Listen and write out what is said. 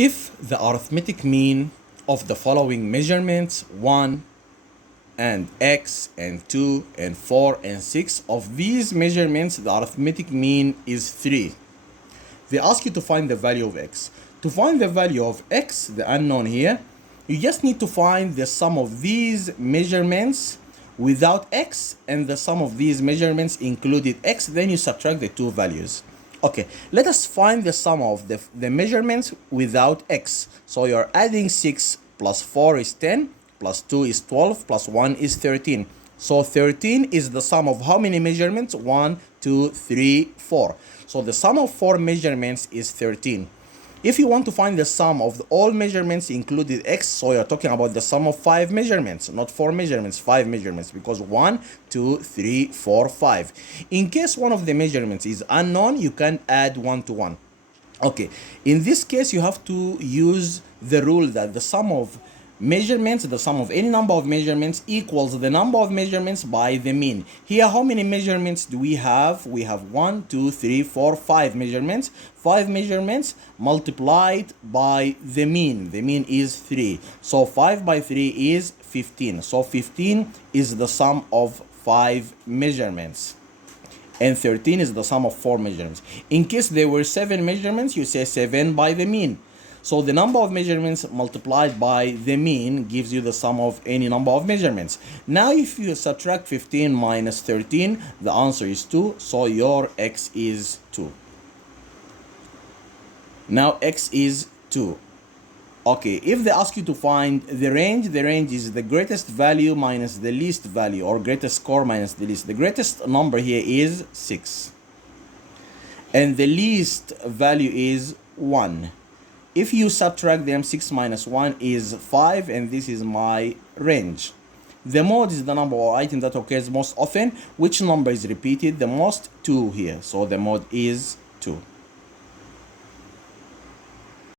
If the arithmetic mean of the following measurements 1 and x and 2 and 4 and 6 of these measurements, the arithmetic mean is 3. They ask you to find the value of x. To find the value of x, the unknown here, you just need to find the sum of these measurements without x and the sum of these measurements included x, then you subtract the two values. Okay, let us find the sum of the measurements without x. So you're adding 6 plus 4 is 10, plus 2 is 12, plus 1 is 13. So 13 is the sum of how many measurements? 1, 2, 3, 4. So the sum of 4 measurements is 13. If you want to find the sum of all measurements included x, so you're talking about the sum of 5 measurements, not 4 measurements, 5 measurements, because 1, 2, 3, 4, 5. In case one of the measurements is unknown, you can add 1 to 1. Okay, in this case, you have to use the rule that the sum of measurements, the sum of any number of measurements equals the number of measurements by the mean. Here, how many measurements do we have? We have 1, 2, 3, 4, 5 measurements. 5 measurements multiplied by the mean. The mean is 3. So 5 by 3 is 15. So 15 is the sum of 5 measurements. And 13 is the sum of 4 measurements. In case there were 7 measurements, you say 7 by the mean. So the number of measurements multiplied by the mean gives you the sum of any number of measurements. Now if you subtract 15 minus 13, the answer is 2, so your x is 2. Now x is 2. Okay, if they ask you to find the range is the greatest value minus the least value, or greatest score minus the least. The greatest number here is 6. And the least value is 1. If you subtract them, 6 minus 1 is 5, and this is my range. The mode is the number or item that occurs most often. Which number is repeated the most? 2 here. So the mode is 2.